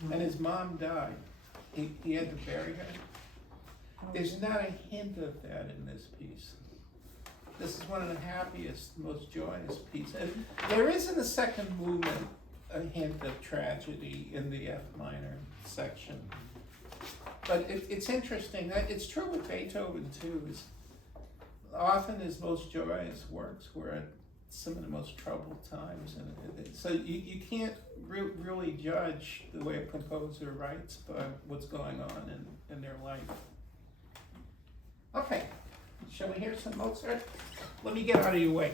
and his mom died. He had to bury her. There's not a hint of that in this piece. This is one of the happiest, most joyous pieces. And there is in the second movement a hint of tragedy in the F minor section. But it's interesting. It's true with Beethoven too. Is often his most joyous works were at some of the most troubled times, and so you can't really judge the way a composer writes by what's going on in their life. Okay, shall we hear some Mozart? Let me get out of your way.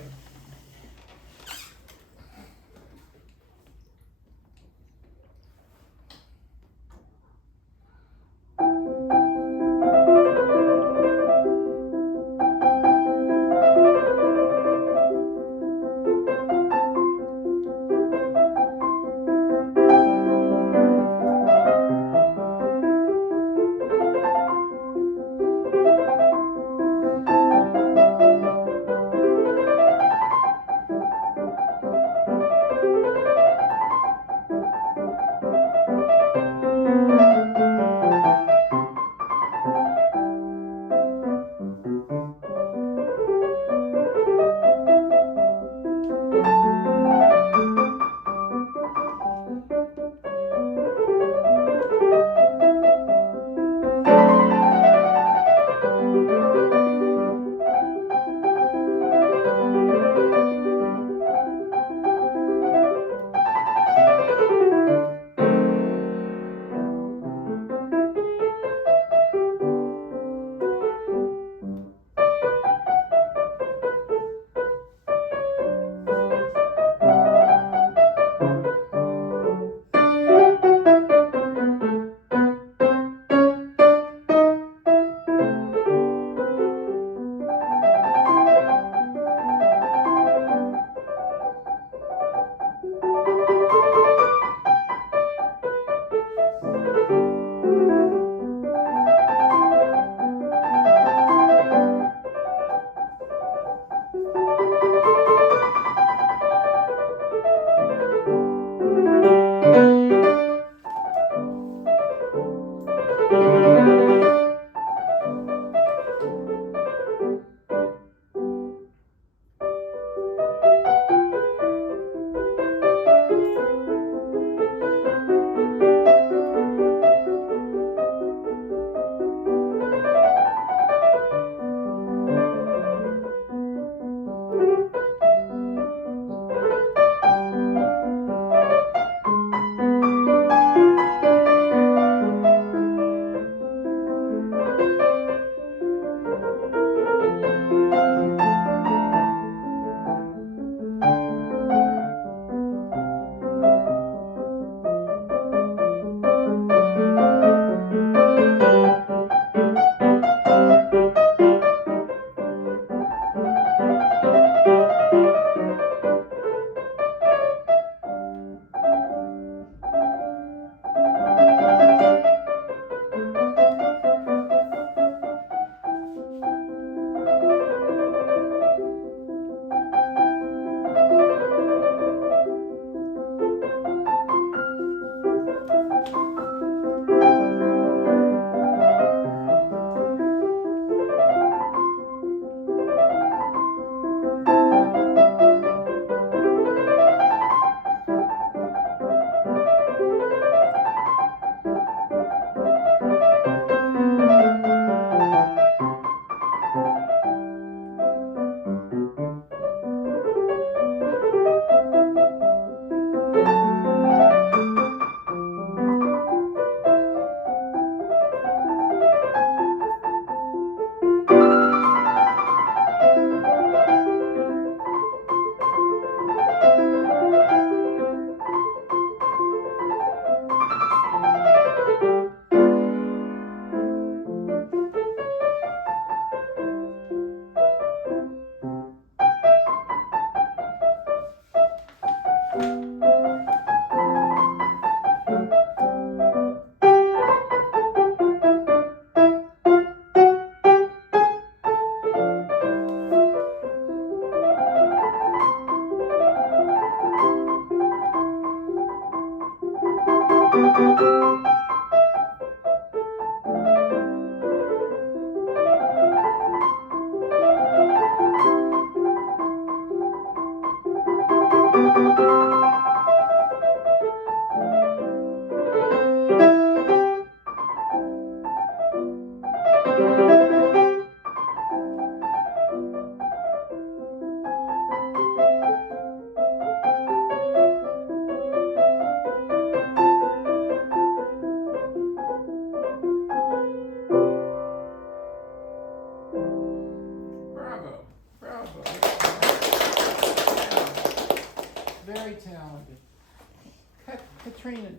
Thank you.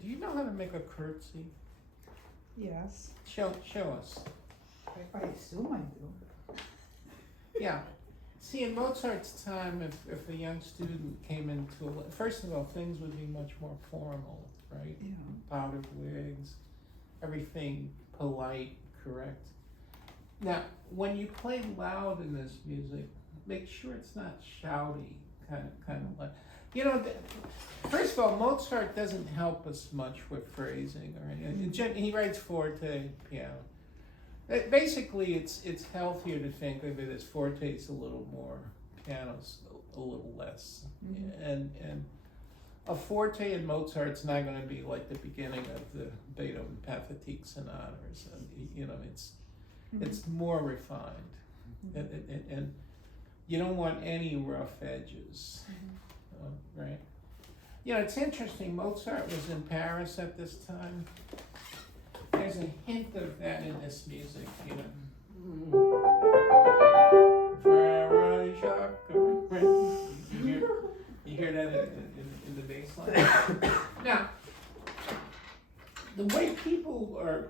do you know how to make a curtsy? Yes, Show us. I assume I do. Yeah. See, in Mozart's time, if a young student came into first of all, things would be much more formal, right? Yeah. Powdered wigs, everything polite, correct. Now, when you play loud in this music, make sure it's not shouty, kind of like, you know. First of all, Mozart doesn't help us much with phrasing or anything. He writes forte, piano. Basically, it's healthier to think of it as forte's a little more, piano's a little less, and a forte in Mozart's not going to be like the beginning of the Beethoven Pathétique Sonata or something. You know, it's more refined, and you don't want any rough edges, right? You know, it's interesting. Mozart was in Paris at this time. There's a hint of that in this music, you know. You hear that in the bass line? Now, the way people are,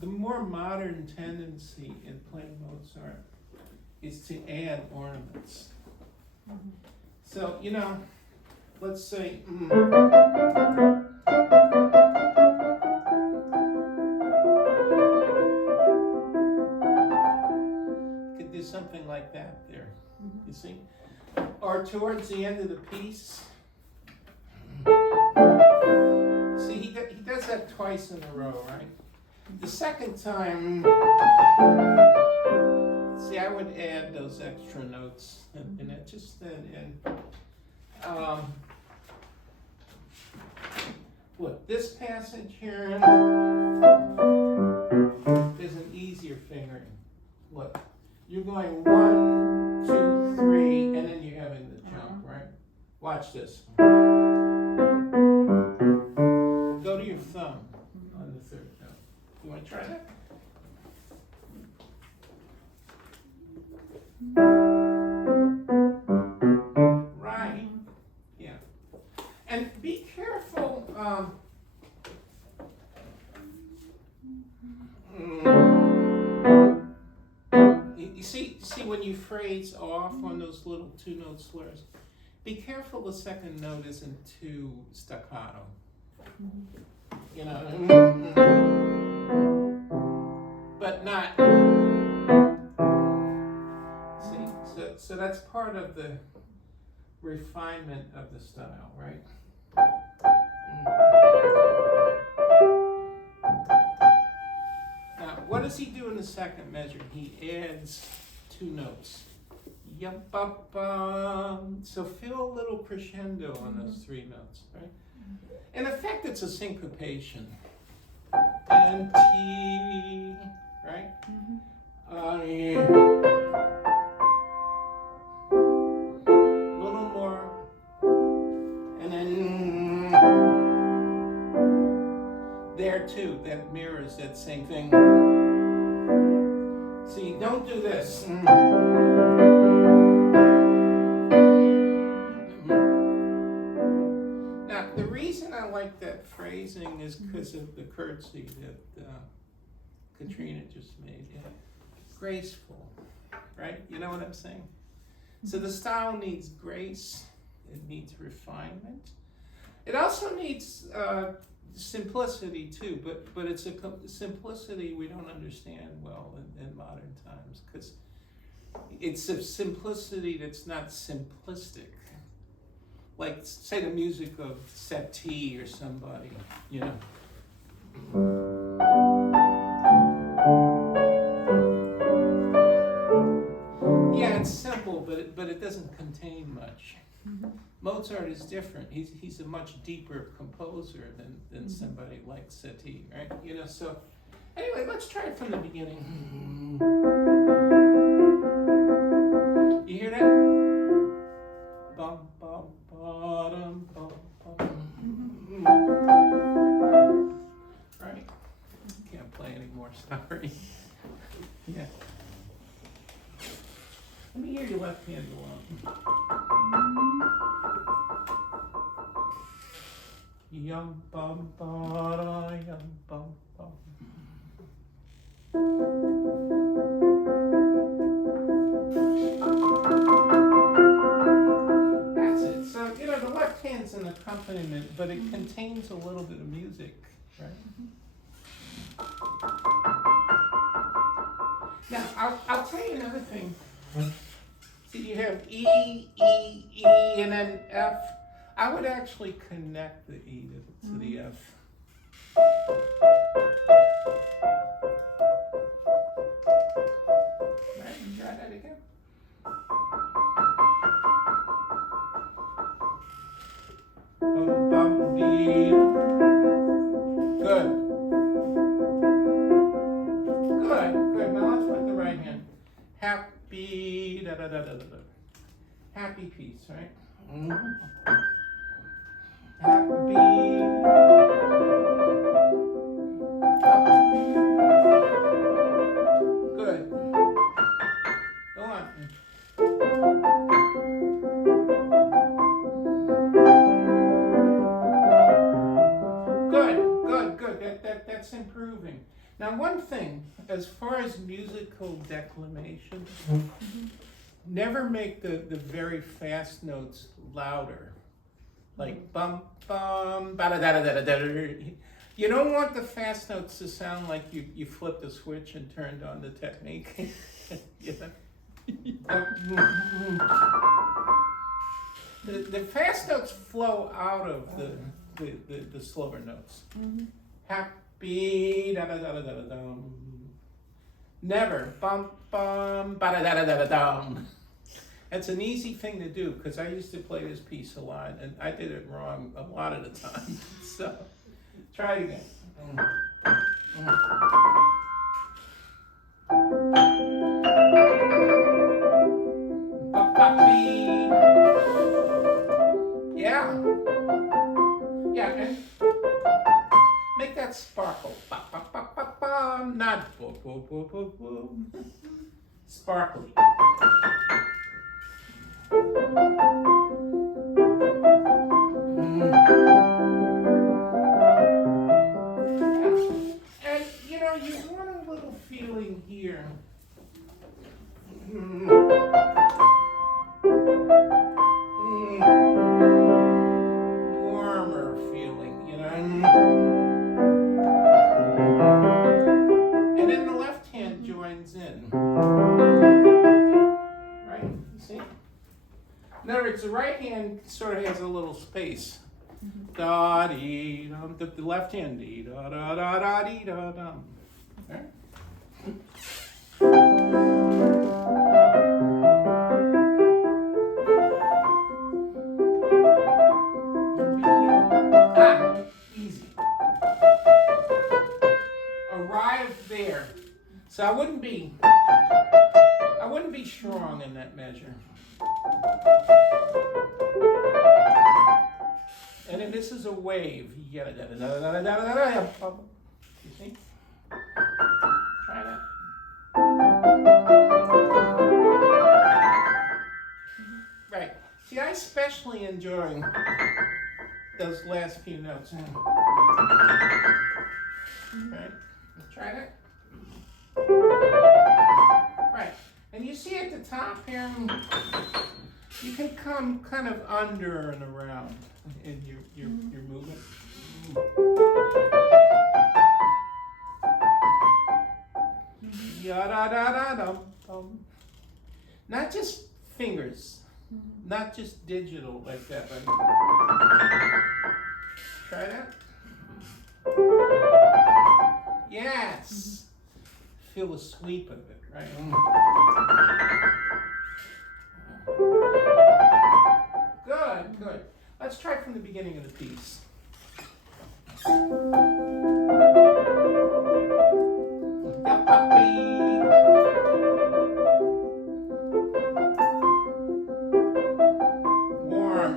the more modern tendency in playing Mozart is to add ornaments. So, you know, let's say, something like that there, you see? Or towards the end of the piece. See, he does that twice in a row, right? The second time, see, I would add those extra notes, and it just then, look, this passage here, there's an easier fingering. Look. You're going 1, 2, 3, and then you're having the jump, right? Watch this. Go to your thumb on the third note. You want to try that? Right. Yeah. And be careful. You see when you phrase off on those little 2-note slurs, be careful the second note isn't too staccato. You know, but not. See, so that's part of the refinement of the style, right? Now, what does he do in the second measure? He adds 2 notes. So feel a little crescendo on those 3 notes, right? In effect, it's a syncopation. And T, right? A little more, and then there too. That mirrors that same thing. See, don't do this. Now, the reason I like that phrasing is because of the curtsy that Katrina just made. Yeah. Graceful, right? You know what I'm saying? So the style needs grace. It needs refinement. It also needs simplicity too, but it's a simplicity we don't understand well in modern times, because it's a simplicity that's not simplistic. Like, say, the music of Satie or somebody, you know. Yeah, it's simple, but it doesn't contain much. Mozart is different. He's a much deeper composer than somebody like Satie, right? You know. So anyway, let's try it from the beginning. You hear that? Bum bum bum bum bum. Right? Can't play anymore. Sorry. Yeah. Let me hear your left hand alone. Yum bum bum a little bit of music, right? Now, I'll tell you another thing. See, you have E, E, E, and then F. I would actually connect the E to the F. Right, and try that again. Bum, bum, dee. Good. Good, good. Now let's put the right hand. Happy, da da da da da da. Happy piece, right? Happy. Good. Go on. Good. That's improving. Now, one thing, as far as musical declamation, never make the very fast notes louder. Like bum bum ba da da da da da da. You don't want the fast notes to sound like you flipped a switch and turned on the technique. You know? The fast notes flow out of the slower notes. Happy da da da da da dum. Never bum bum ba da da da da dum. It's an easy thing to do because I used to play this piece a lot and I did it wrong a lot of the time. So try it again. Yeah. Yeah, and make that sparkle. Not boom, boom, boom, boom, boom. Sparkly. And you know, you want a little feeling here. Warmer feeling, you know. And then the left hand joins in. Right? You see? In other words, the right hand sort of has a little space. Da dee dum. The left hand dee da da da da dee da dum. Right? Easy. Arrive there. So I wouldn't be strong in that measure. And then this is a wave. You see? Try that. Right. See, I especially enjoy those last few notes. Right? Try that. Right. And you see at the top here, you can come kind of under and around in your movement. Ya-da-da-da-dum-dum. Not just fingers, not just digital like that, but try that. Yes. Feel the sweep of it, right? Good, good. Let's try from the beginning of the piece. Warm.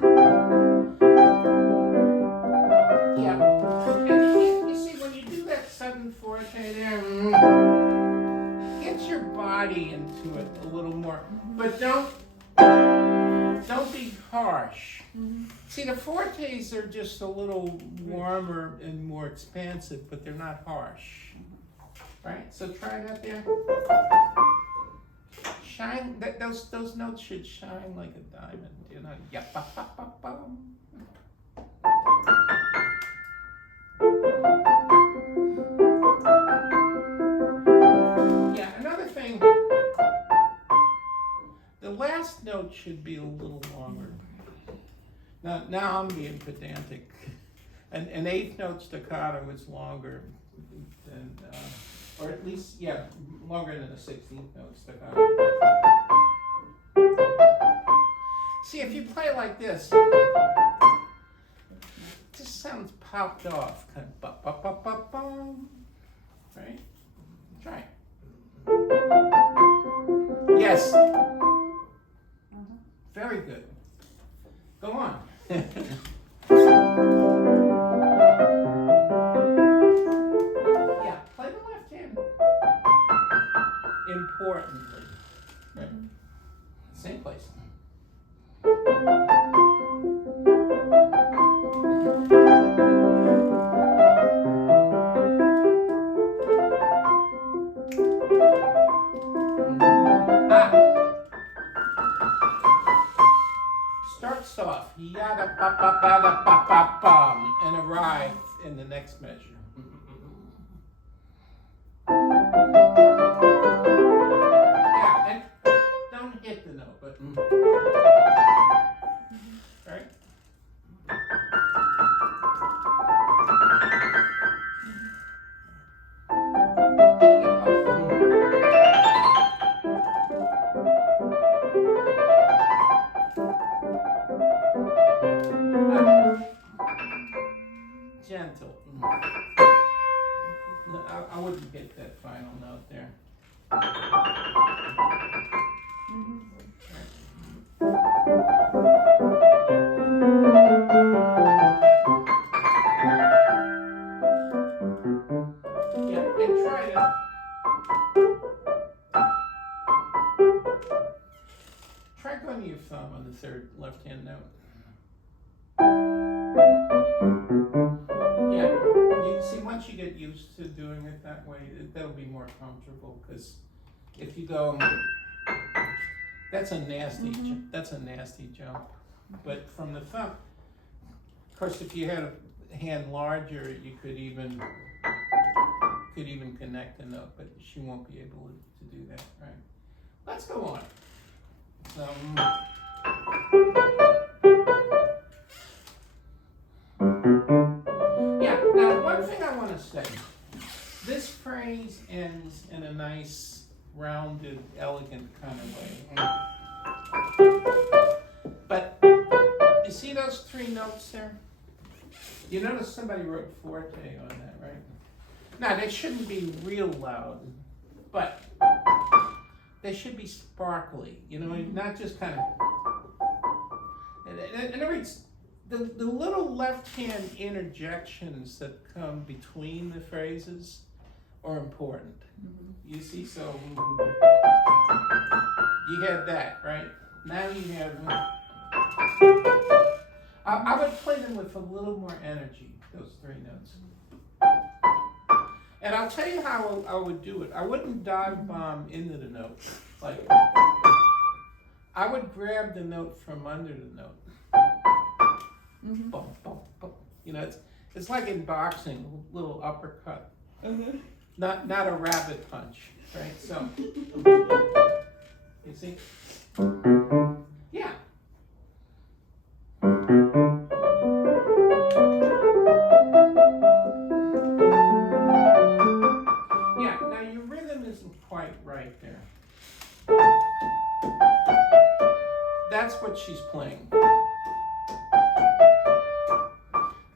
Yeah. And you see, when you do that sudden forte there, get your body into it a little more. But don't be harsh. See, the fortes are just a little warmer and more expansive, but they're not harsh. Right? So try that there. Shine. Those notes should shine like a diamond. You know. note should be a little longer. Now I'm being pedantic. An eighth note staccato is longer than, or at least, yeah, longer than a 16th note staccato. See, if you play like this, it just sounds popped off, kind of ba-ba-ba-ba-bum, right? Try it. Yes. Very good. Go on. Yeah, play the left hand. Importantly. Right? Same place. Start soft, yada ba ba ba da ba ba bum, and arrive in the next measure. Yeah, and don't hit the note, but right? Gentle. No, I wouldn't hit that final note there. Yeah, and try going to your thumb on the third left-hand note. Yeah, you see, once you get used to doing it that way, that'll be more comfortable. Because if you go, that's a nasty jump. But from the thumb, of course, if you had a hand larger, you could even connect the note. But she won't be able to do that, right? Let's go on. So. Now, one thing I want to say, this phrase ends in a nice, rounded, elegant kind of way. But you see those three notes there? You notice somebody wrote forte on that, right? Now, they shouldn't be real loud, but they should be sparkly, not just kind of. In other words, the little left-hand interjections that come between the phrases are important. You see, so you had that, right? Now you have. I would play them with a little more energy, those three notes. And I'll tell you how I would do it. I wouldn't dive bomb into the note. Like, I would grab the note from under the note. Bum, bum, bum. It's like in boxing, a little uppercut. Not a rabbit punch, right? So, you see? Yeah. Yeah, now your rhythm isn't quite right there. That's what she's playing.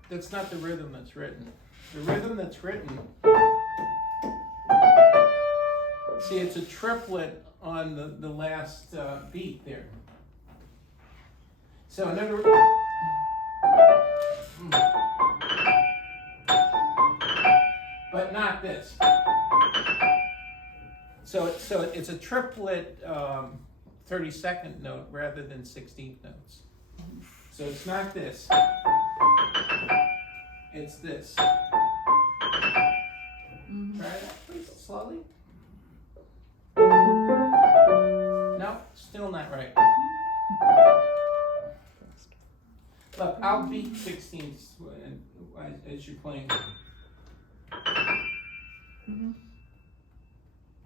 That's not the rhythm that's written. The rhythm that's written, see, it's a triplet on the last beat there. So in other words, but not this. So it's a triplet 32nd note rather than 16th notes. So it's not this. It's this. Try that, please, slowly. No, still not right. Look, I'll beat 16ths as you're playing. 1,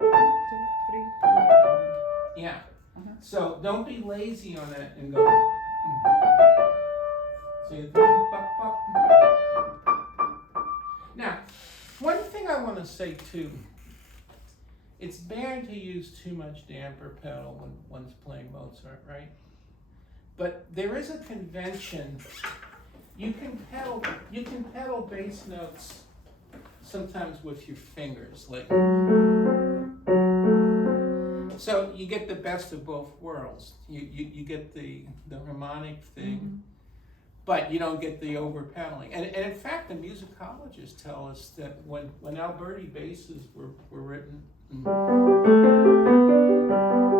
2, 3, 4. Yeah. So don't be lazy on that and go. See, now, one thing I want to say too, it's bad to use too much damper pedal when one's playing Mozart, right? But there is a convention. You can pedal bass notes sometimes with your fingers, like. So you get the best of both worlds. You get the harmonic thing, but you don't get the over pedaling. And in fact, the musicologists tell us that when Alberti basses were written,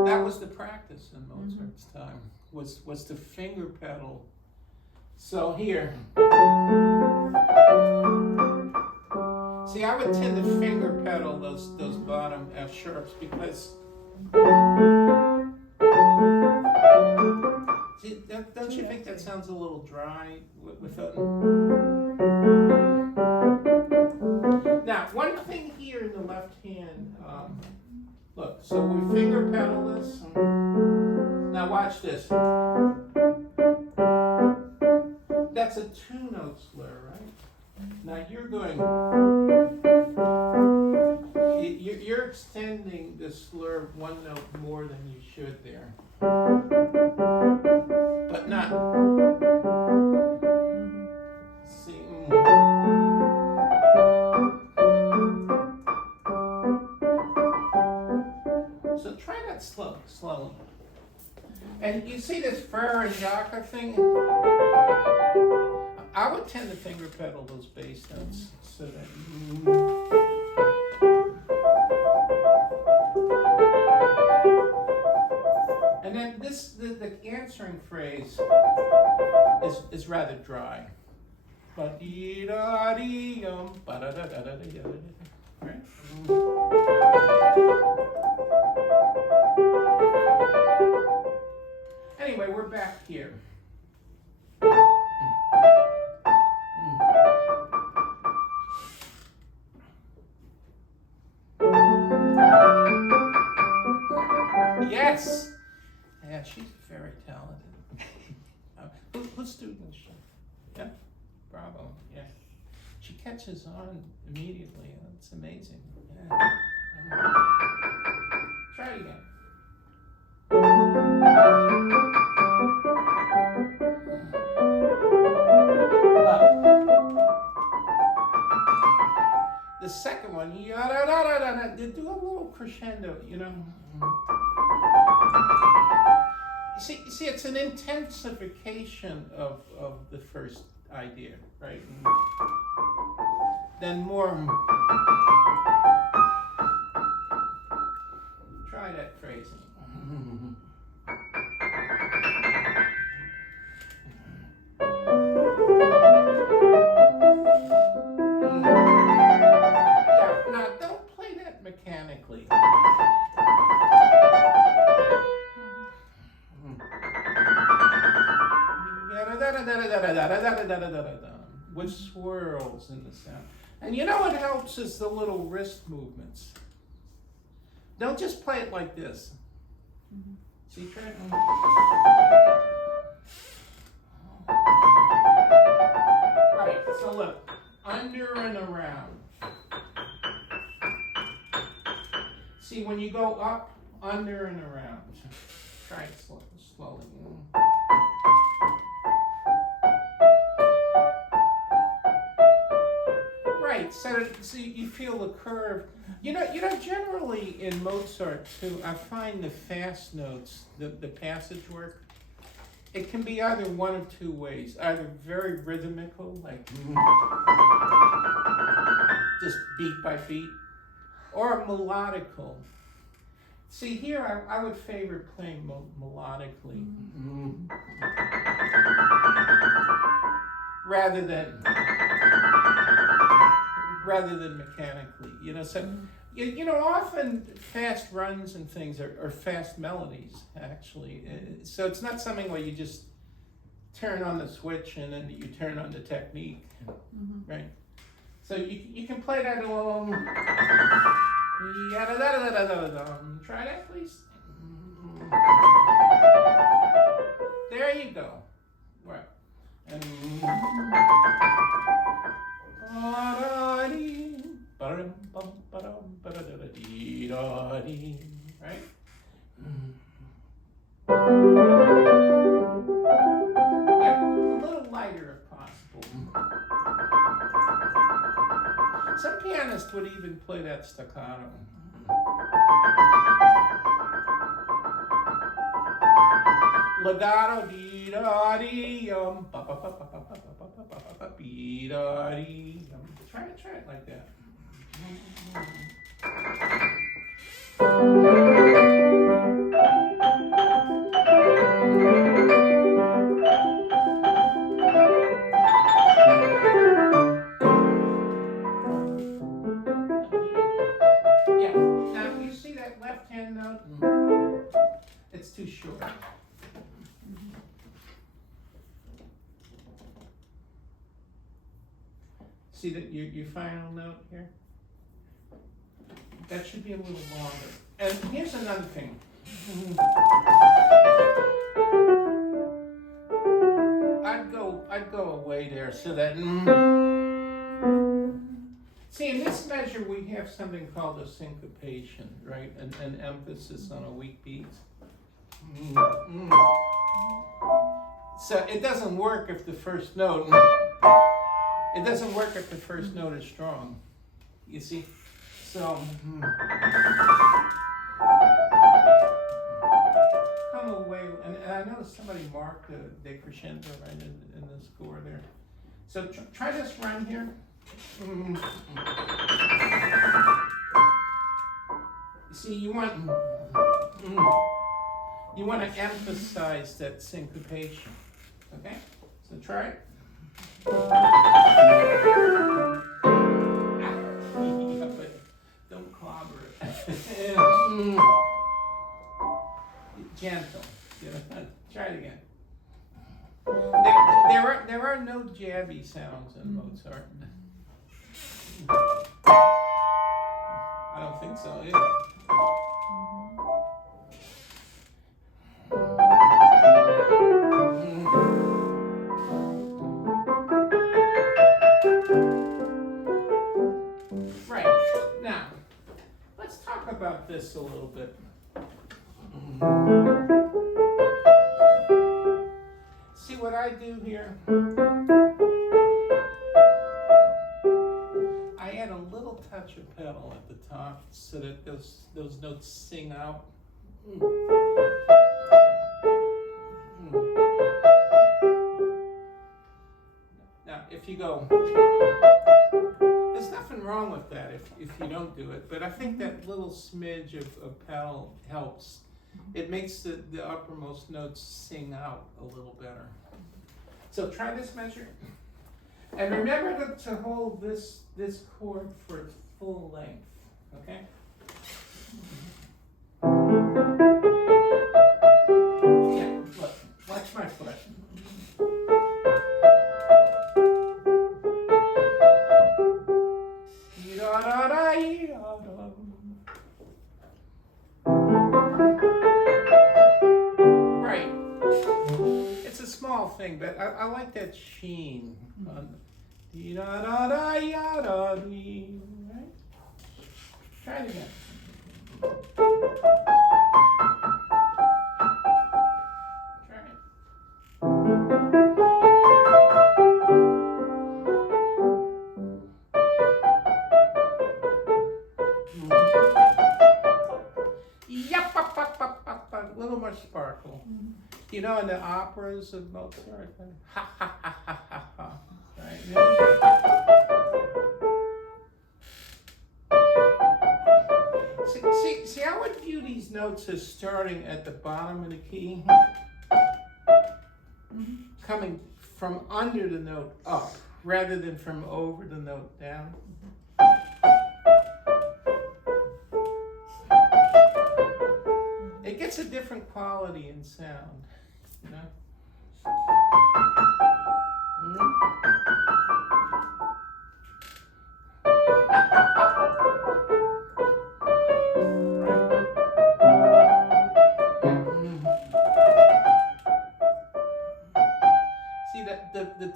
that was the practice in Mozart's time, was to finger pedal. So here, see, I would tend to finger pedal those bottom F sharps because, see, don't you think that sounds a little dry without? Now, one thing here in the left hand, look, so we finger pedal this. Now watch this. That's a two-note slur, right? Now you're going, you're extending the slur one note more than you should there. But not. See. So try that slowly. And you see this Fer and Jacques thing? I would tend to finger pedal those bass notes so that. And then the answering phrase is rather dry. Right? Anyway, we're back here. Yes! Yeah, she's very talented. Who's doing this show? Yeah? Bravo. Yeah. She catches on immediately. It's amazing. Yeah. Try it again. The second one, do a little crescendo, you know. You see, it's an intensification of the first idea, right? Then more. Try that phrasing. Now, don't play that mechanically. With swirls in the sound. And you know what helps is the little wrist movements. Don't just play it like this. See, try it. Right, so look, under and around. See, when you go up, under and around. Try it slowly. Right, so you feel the curve. You know, generally in Mozart too, I find the fast notes, the passage work, it can be either one of two ways. Either very rhythmical, like just beat by beat, or melodical. See, here I would favor playing melodically rather than mechanically. You know, so you know, often fast runs and things are fast melodies actually. So it's not something where you just turn on the switch and then you turn on the technique, right? So you can play that along. Try that, please. there you go. Right. And right? Yeah, a little lighter if possible. Some pianists would even play that staccato. Legato, dee da dee ba ba ba ba ba ba ba ba ba ba dee da dee. Try it like that. Yeah. Now you see that left hand note? It's too short. See that your final note here? That should be a little longer. And here's another thing. I'd go away there so that. See, in this measure we have something called a syncopation, right? An emphasis on a weak beat. So it doesn't work if the first note. It doesn't work if the first note is strong. You see? So come away, and I noticed somebody marked the decrescendo right in the score there. So try this run here. See, you want to emphasize that syncopation. Okay? So try it. Yeah, but don't clobber it. Gentle. Try it again. There are no jabby sounds in Mozart. I don't think so. Yeah. Right. Now, let's talk about this a little bit. See what I do here? I add a little touch of pedal at the top so that those notes sing out. Now, if you go, there's nothing wrong with that if you don't do it, but I think that little smidge of pedal helps. It makes the uppermost notes sing out a little better. So try this measure. And remember to hold this chord for its full length, okay? Yeah, look, watch my foot. Right. It's a small thing, but I like that sheen on dee-da-da-da-ya-da-dee, right? Try it again. Try it. Yep, a little more sparkle. You know, in the operas of Mozart, ha ha ha ha ha ha. Right? See, I would view these notes as starting at the bottom of the key, coming from under the note up, rather than from over the note down. It gets a different quality in sound, you know?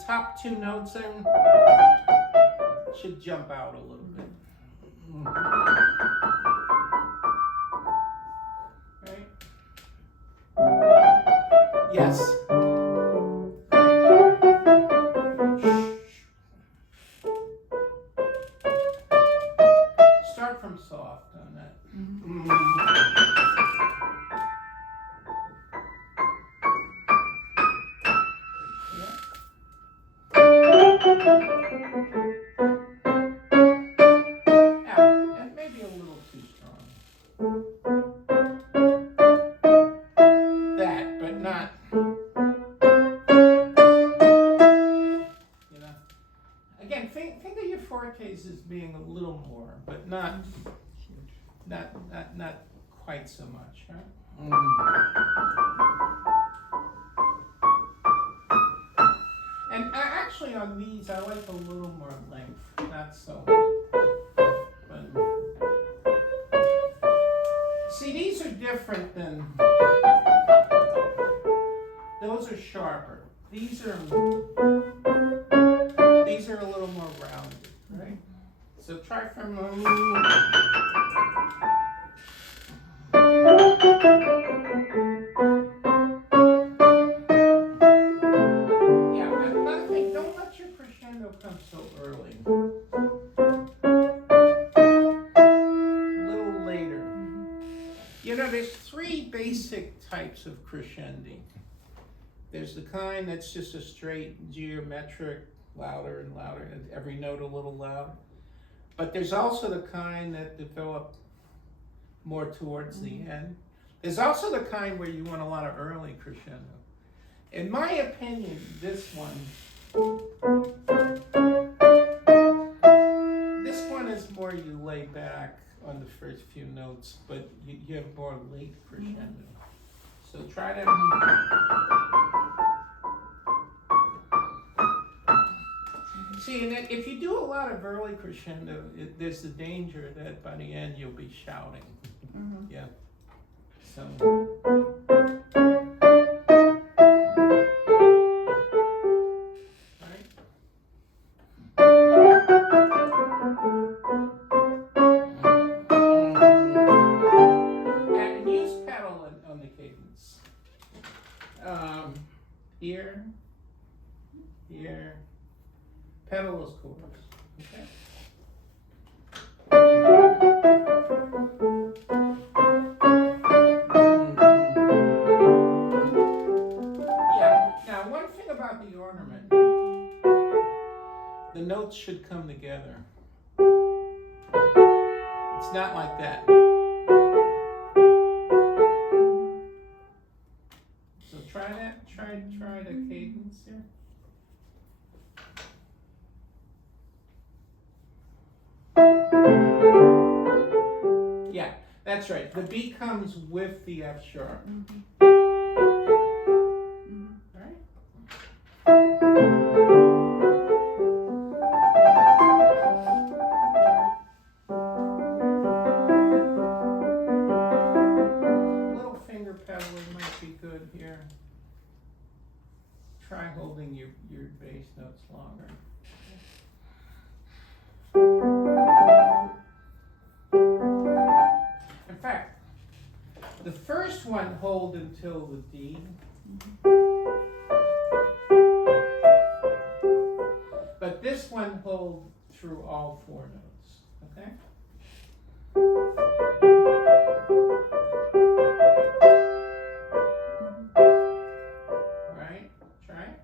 top two notes in should jump out a little bit. Right? Yes. Start from soft on that. Yeah, and maybe a little too strong. That, but not, you know. Again, think of your fortes as being a little more, but not quite so much, right? And actually on these, I like a little more length, not so. But see, these are different than, those are sharper. These are a little more rounded, right? So try from yeah, another thing, don't let your crescendo come so early. A little later. You know, there's three basic types of crescendi. There's the kind that's just a straight geometric, louder and louder, and every note a little louder. But there's also the kind that develop more towards the end. There's also the kind where you want a lot of early crescendo. In my opinion, this one is more you lay back on the first few notes, but you have more late crescendo. So try to see, and if you do a lot of early crescendo, there's the danger that by the end you'll be shouting. Yeah. So. And use pedal on the cadence. Here, here. Pedal is chords. Okay. Yeah. Now, one thing about the ornament, the notes should come together. It's not like that. So try that. Try the cadence here. Yeah, that's right. The B comes with the F sharp. Right? Little finger pedaling might be good here. Try holding your bass notes longer. In fact, the first one hold until the D. But this one hold through all four notes, okay? All right, try it.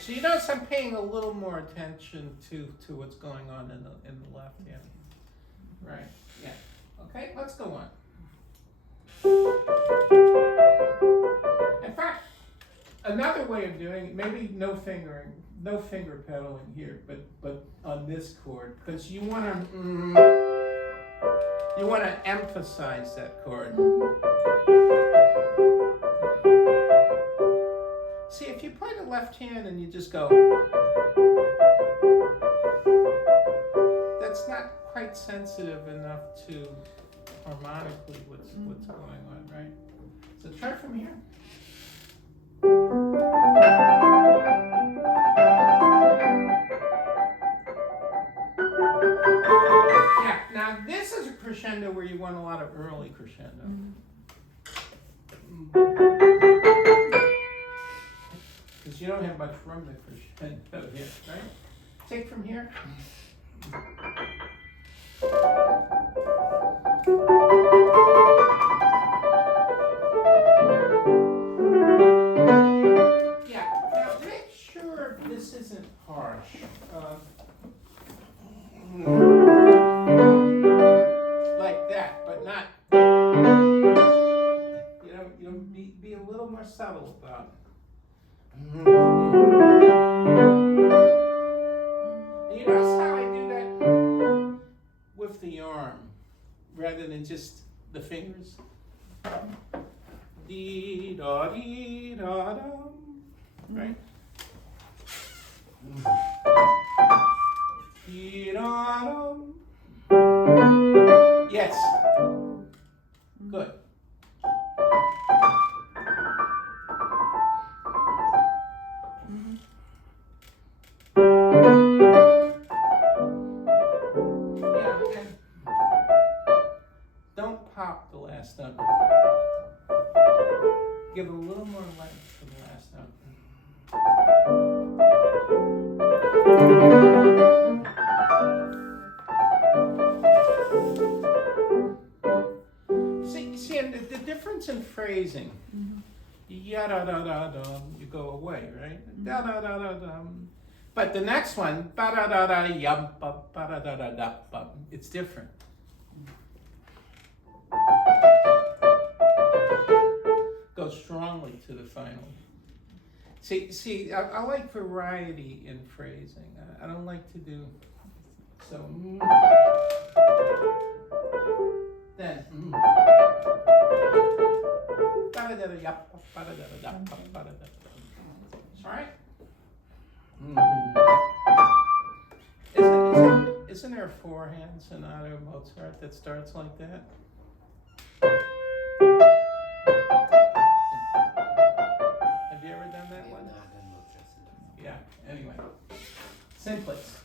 So you notice I'm paying a little more attention to what's going on in the left hand. Right, yeah. Okay, let's go on. In fact, another way of doing it, maybe no finger pedaling here, but on this chord, because you want to emphasize that chord. See, if you play the left hand and you just go, that's not quite sensitive enough to harmonically what's going on, right? So try from here. Yeah, now this is a crescendo where you want a lot of early crescendo. Because you don't have much room to crescendo here, right? Take from here. Yeah, now make sure this isn't harsh. Like that, but not, be a little more subtle about it. And you notice how I do that with the arm rather than just the fingers? Dee da dee da dum, right? Dee da dum. Yes. Good. Yeah, and don't pop the last note. Give a little more length to the last note. See, and the difference in phrasing, ya da da da dum, you go away, right? Da da da da dum. But the next one, ba da da da yum, ba da da da da bum, it's different. Go strongly to the final. See, I like variety in phrasing. I don't like to do so. Then. Alright? Isn't there a four-hand sonata of Mozart that starts like that? Have you ever done that one? Yeah, anyway. Simplex.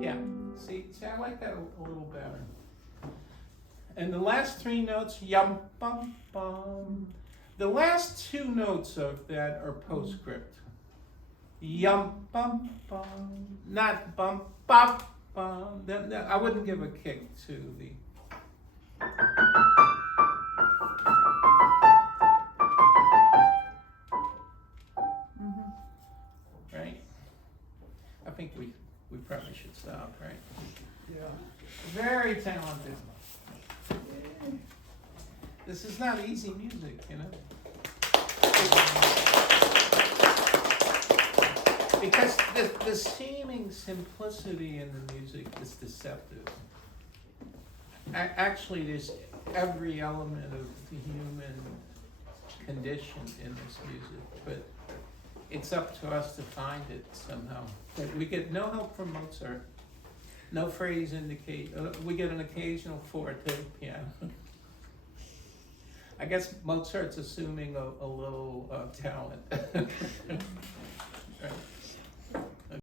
Yeah, see, I like that a little better. And the last three notes, yum, bum, bum. The last two notes of that are postscript. Yum, bum, bum. Not bum, bum, bum. I wouldn't give a kick to the. Right? I think we probably should stop, right? Yeah. Very talented. This is not easy music, you know? Because the seeming simplicity in the music is deceptive. Actually, there's every element of the human condition in this music, but it's up to us to find it somehow. We get no help from Mozart. No phrase indicate. We get an occasional forte piano. I guess Mozart's assuming a little talent. Right.